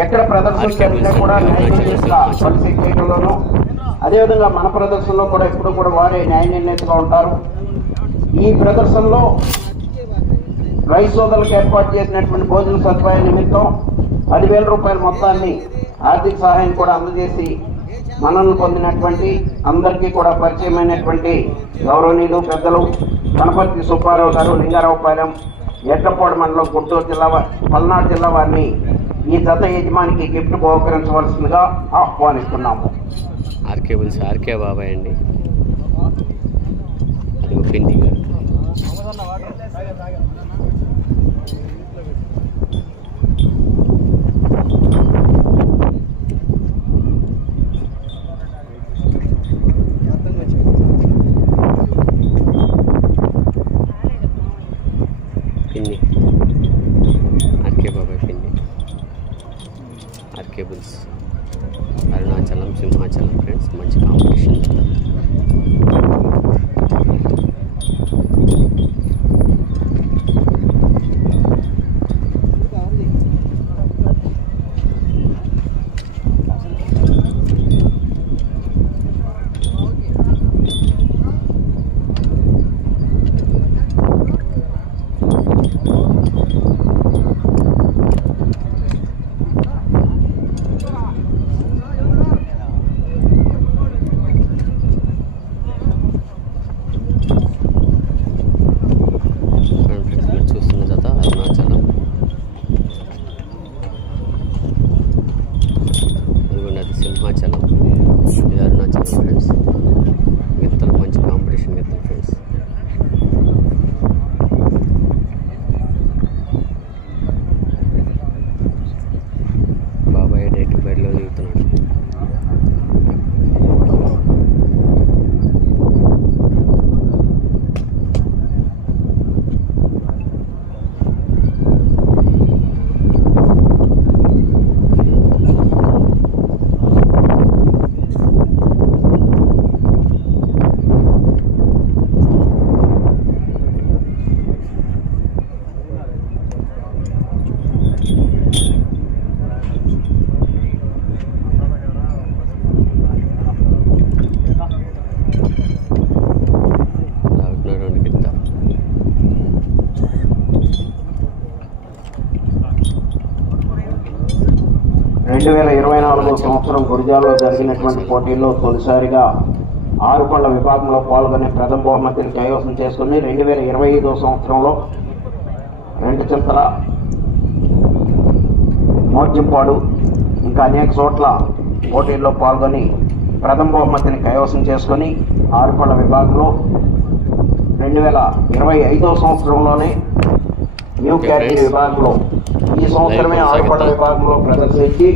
ఎక్కడ ప్రదర్శన జరిగినా కూడా న్యాయ నిర్ణేతగా చేయడంలోనూ అదేవిధంగా మన ప్రదర్శనలో కూడా ఎప్పుడు కూడా వారే న్యాయ నిర్ణేతగా ఉంటారు. ఈ ప్రదర్శనలో రైతు సోదరులకు ఏర్పాటు చేసినటువంటి భోజన సదుపాయం నిమిత్తం పదివేల రూపాయల మొత్తాన్ని ఆర్థిక సహాయం కూడా అందజేసి మనల్ని పొందినటువంటి అందరికీ కూడా పరిచయమైనటువంటి గౌరవనీయులు పెద్దలు గణపతి సుబ్బారావు గారు లింగారావుపాలెం ఎడ్లపాడు మండలం గుంటూరు జిల్లా పల్నాడు జిల్లా వారిని ఈ జత యజమానికి గిఫ్ట్ బహుకరించవలసిందిగా ఆహ్వానిస్తున్నాము. ఆర్కే బుల్స్ ఆర్కే బాబాయ్ అండి. అది ఒక పిండి గారు పిన్ని ఆర్కే బాబాయ్ పిన్ని వెజిటేబుల్స్ అరుణాచలం సింహాచలం ఫ్రెండ్స్ మంచి కాంపిటీషన్ ఫ్రెండ్స్ మీరు చూస్తున్న జత అరుణాచలం ఇదిగోండి అది సింహాచలం ఇది అరుణాచలం ఫ్రెండ్స్ గిత్తలు మంచి కాంపిటీషన్ గిత్తలు ఫ్రెండ్స్ బాబాయ్ డైరెక్ట్ బయటలో దిగుతున్నాడు లాగుతున్నాడు రెండు గిత్త రెండు వేల ఇరవై నాలుగో సంవత్సరం గురిజాల్లో జరిగినటువంటి పోటీల్లో తొలిసారిగా ఆరుకొండ విభాగంలో పాల్గొని ప్రథమ బహుమతిని కైవసం చేసుకుని రెండు వేల ఇరవై ఐదో సంవత్సరంలో రెండు చింతల మోర్జింపాడు ఇంకా అనేక చోట్ల పోటీల్లో పాల్గొని ప్రథమ బహుమతిని కైవసం చేసుకొని ఆరుకొండ విభాగంలో రెండు వేల ఇరవై ఐదో సంవత్సరంలోనే న్యూ కేటగిరీ. విభాగంలో ఈ సంవత్సరమే ఆరు. విభాగంలో ప్రదర్శించి